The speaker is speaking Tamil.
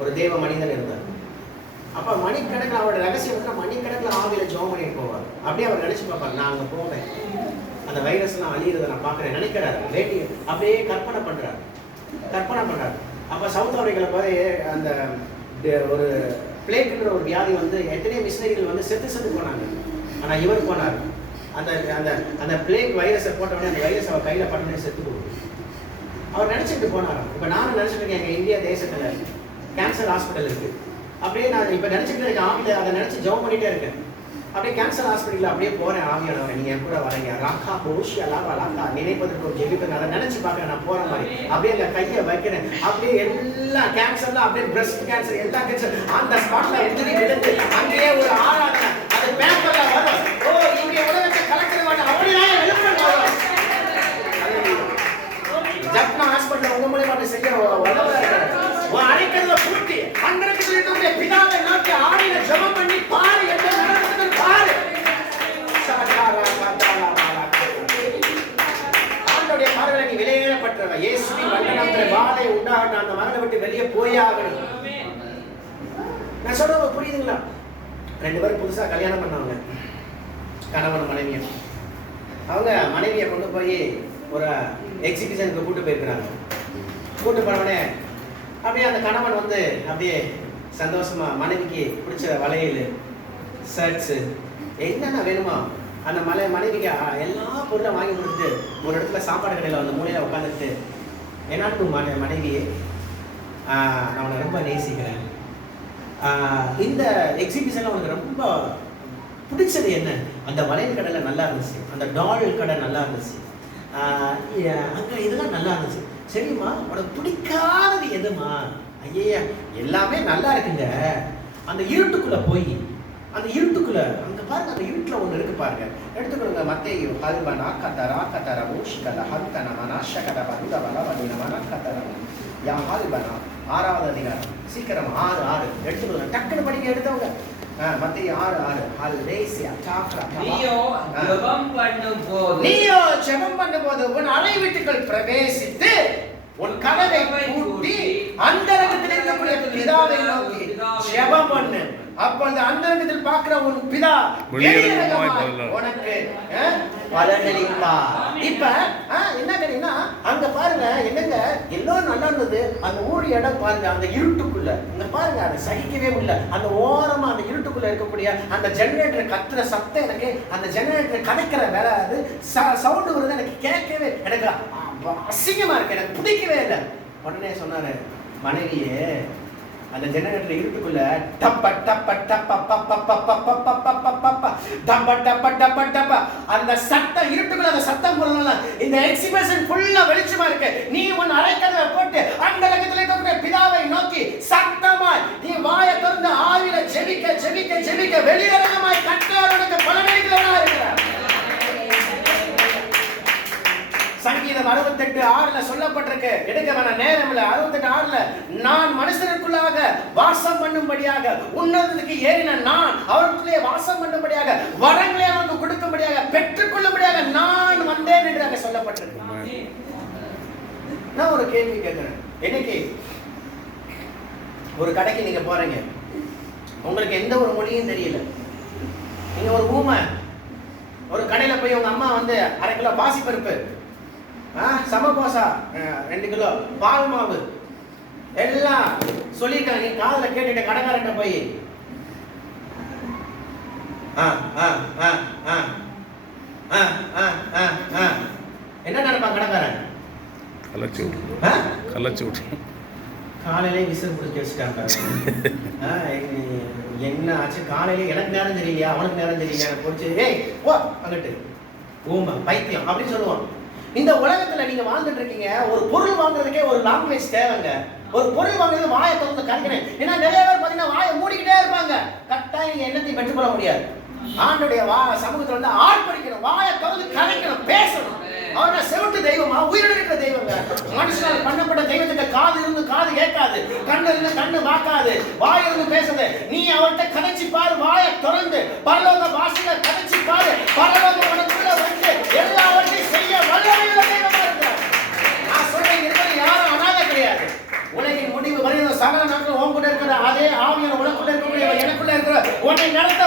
ஒரு தேவ மனிதன் இருந்தார். அப்போ மணிக்கணக்கில் அவரோட ரகசியம் மணிக்கணக்கில் ஆவியில் ஜோம் பண்ணிட்டு போவார். அப்படியே அவர் நினைச்சு பார்ப்பார், நான் அங்கே போவேன், அந்த வைரஸ்லாம் அழியிறதை நான் பார்க்குறேன் நினைக்கிறாரு. வேண்டி அப்படியே கற்பனை பண்ணுறாரு. அப்போ சவுத் ஆப்பிரிக்காவில் போய் அந்த ஒரு பிளேக்குன்ற ஒரு வியாதி வந்து எத்தனையோ மிஷினரிகள் வந்து செத்து போனாங்க. ஆனால் இவர் போனார். அந்த அந்த அந்த பிளேக் வைரஸை போட்டவுடனே அந்த வைரஸ் அவர் கையில் பட்டு செத்து போகும். அவர் நினச்சிட்டு போனார். இப்போ நானும் நினச்சிட்டு இருக்கேன், எங்கள் இந்தியா தேசத்தில் கேன்சர் ஹாஸ்பிட்டல் இருக்குது. அப்படியே நான் இப்போ நினச்சிட்டு இருக்கேன், ஆவியில் அதை நினச்சி ஜெபம் பண்ணிகிட்டே இருக்கேன். அப்படியே கேன்சர் ஹாஸ்பிட்டலில் அப்படியே போகிறேன். ஆவியானவரை நீங்கள் என் கூட வரீங்க, ராக்கா போஷி அலாவா லாக்கா நினைப்பதற்கு ஒரு ஜெபிப்பேன். அதை நினச்சி பார்க்குறேன், நான் போகிற மாதிரி அப்படியே எங்கள் கையை வைக்கிறேன். அப்படியே எல்லா கேன்சர்லாம் அப்படியே பிரஸ்ட் கேன்சர் எல்லா கேன்சர் அந்த ஸ்பாட்டில் உதிரி விழுந்து அங்கேயே ஒரு ஆராதனை அது பேப்பரில் வரும். ஓ இங்கே உலகத்தை கலக்கிற மாட்டேன் அப்படிதான் எழுப்பணும் வரும். ஜப்னா ஹாஸ்பிட்டல் உங்க மூலமா செய்ய அழைக்கிறத பூட்டி அன்றைக்கு இருக்கக்கூடிய பிதாவை நோக்கி ஆடின ஜெபம் பண்ணி பாரு என்ன நடக்குது பாரு. ஆண்டோடைய பார்வையில நீ விலையேறப்பட்டவ. இயேசுவின் வல்லமையால் வாதை உண்டாகட்டும், அந்த மகனை விட்டு வெளியே போயே ஆகணும். நான் சொல்றது புரியுதுங்களா? 2 பேரும் புதுசா கல்யாணம் பண்ணவங்க, கணவன் மனைவியை. அவங்க மனைவியை கொண்டு போய் ஒரு எக்ஸிபிஷனுக்கு கூட்டு போயிருக்கிறாங்க. கூட்டு போனவுடனே அப்படியே அந்த கணவன் வந்து அப்படியே சந்தோஷமா மனைவிக்கு பிடிச்ச வளையல், ஷர்ட்ஸு என்னென்ன வேணுமா அந்த மனைவிக்கு எல்லா பொருளும் வாங்கி கொடுத்துட்டு ஒரு இடத்துல சாப்பாடு கடையில் வந்து மூலையில் உட்காந்துட்டு, என்னாட்டு மனைவியே நான் உன்னை ரொம்ப நேசிக்கிறேன், இந்த எக்ஸிபிஷனில் உனக்கு ரொம்ப பிடிச்சது என்ன? அந்த வளையல் கடையில் நல்லா இருந்துச்சு, அந்த டால் கடை நல்லா இருந்துச்சு, அங்கே இதெல்லாம் நல்லா இருந்துச்சு, சரிம்மா உனக்கு பிடிக்காதது எதுமா? ஐயா எல்லாமே நல்லா இருக்குங்க. அந்த இருட்டுக்குள்ள போய் அந்த இருட்டுக்குள்ள அங்க பாருங்க, அந்த இருட்டுல ஒண்ணு இருக்கு பாருங்க, எடுத்துக்கொள்ளுங்க. மத்தேயு 6வது அதிகாரம் சீக்கிரம் 6:6 எடுத்துக்கொள்ளுங்க. டக்குனு படிக்க எடுத்தவங்க. மத்தேயு 6:6 நீயோ ஜெபம் பண்ணும்போது உன் அறை வீட்டுக்குள் பிரவேசித்து உன் கதவை பூட்டி அந்தரங்கத்தில் இருக்கக்கூடிய பிதாவை நோக்கி ஜெபம் பண்ணு. அப்பொழுது அந்தரங்கத்தில் பார்க்கிற உன் பிதா உனக்கு பலனளிப்பார். இப்ப என்ன கேட்டீங்கன்னா அங்க பாருங்க, என்னங்க எல்லாம் நல்லா இருந்தது. அந்த ஊர் இடம் பாருங்க, அந்த இருட்டுக்குள்ள இங்க பாருங்க, அதை சகிக்கவே முடியல. அந்த ஓரமா அந்த இருட்டுக்குள்ள இருக்கக்கூடிய அந்த ஜெனரேட்டர் கத்துற சத்தம், எனக்கு அந்த ஜெனரேட்டர் கணக்கிற வேலை அது சவுண்டு வருது, எனக்கு கேட்கவே எனக்கு அசிங்கமா இருக்கு, எனக்கு பிடிக்கவே இல்லை. உடனே சொன்னாரு, மனைவியே அந்த ஜெனரேட்டர் இருட்டுக்குள்ள டப்ப டப்ப டப்ப பப்ப பப்ப பப்ப பப்ப டப்ப டப்ப டப்ப டப்ப அந்த சத்தம் இருட்டுக்குள்ள அந்த சத்தம் போறதுனால இந்த எக்ஸிபிஷன் ஃபுல்லா வெளிச்சமா இருக்கு. நீ உன் அறைக்கதவை போட்டு அந்த லகத்துல இருக்கக்கூடிய பிதாவை நோக்கி சத்தமாய் நீ வாயை திறந்து ஆவியில ஜெபிக்க ஜெபிக்க ஜெபிக்க வெளியரங்கமாய் கர்த்தர் உனக்கு பலனளிக்கிறவரா இருக்கிறார். சங்கீதம் 68:6 சொல்லப்பட்டிருக்கு. எடுக்க வேணாம், நேரம் இல்லை. 68:6 நான் மனுஷனுக்குள்ளாக வாசம் பண்ணும்படியாக உன்னதத்துக்கு ஏறின நான் அவர்களுக்குள்ளே வாசம் பண்ணும்படியாக வரங்களை அவருக்கு கொடுக்கும்படியாக பெற்றுக்கொள்ளும்படியாக நான் வந்தேன் என்று அங்கே சொல்லப்பட்டிருக்கு. நான் ஒரு கேள்வி கேட்கிறேன். இன்னைக்கு ஒரு கடைக்கு நீங்க போறீங்க, உங்களுக்கு எந்த ஒரு மொழியும் தெரியல, நீங்க ஒரு ஊமை. ஒரு கடையில போய் உங்க அம்மா வந்து 1/2 கிலோ பாசிப்பருப்பு, சமபோசா 2 கிலோ, பால் மாவு எல்லாம் சொல்லிருக்காங்க. நீ காதுல கேட்டுட்ட கடைக்காரன்ட்ட போய் என்ன நினைப்பான் கடைக்காரன்? காலையிலே விசில் பிடிச்சி வச்சுட்டாங்க. என்ன ஆச்சு காலையிலே? எனக்கு நேரம் தெரியலையா, அவனுக்கு நேரம் தெரியலையா, பொறிச்சு ஏய் ஓ அங்கிட்டு ஊமை பைத்தியம் அப்படின்னு சொல்லுவான். இந்த உலகத்துல நீங்க வாழ்ந்துட்டு இருக்கீங்க. ஒரு பொருள் வாங்குறதுக்கே ஒரு லாங்குவேஜ் தேவைங்க. ஒரு பொருள் வாங்குறது வாயை திறந்து கற்கணும். ஏன்னா நிறைய பேர் பாத்தீங்கன்னா வாயை மூடிக்கிட்டே இருப்பாங்க. கட்டாயம் நீங்க எண்ணத்தையும் பெற்றுக்கொள்ள முடியாது. ஆண்டுடைய சமூகத்துல வந்து ஆர்ப்பரிக்கணும், வாயை திறந்து கலைக்கணும், பேசணும். அவரோட செவிட்டு தெய்வமா, உயிரோடு இருக்கிற தெய்வங்க. மனுஷனால் பண்ணப்பட்ட தெய்வத்துக்கு காது இருந்து காது கேட்காது, கண்ணு இருந்து கண்ணு பார்க்காது, வாய் இருந்து பேசுது. நீ அவர்கிட்ட கதைச்சு பாரு, வாயை திறந்து பரலோக பாஷையில கதைச்சு பாரு. பரலோக உனக்குள்ள வந்து எல்லாவற்றையும் செய்ய வல்லமையுள்ள தெய்வமா இருக்கிறார். நான் சொல்றேன், யாரும் அனாதை கிடையாது. உலகின் முடிவு வரை சகல நாட்கள் உன் கூட இருக்கிற அதே ஆவியான உனக்குள்ள இருக்கக்கூடிய எனக்குள்ள இருக்கிற உன்னை நடத்த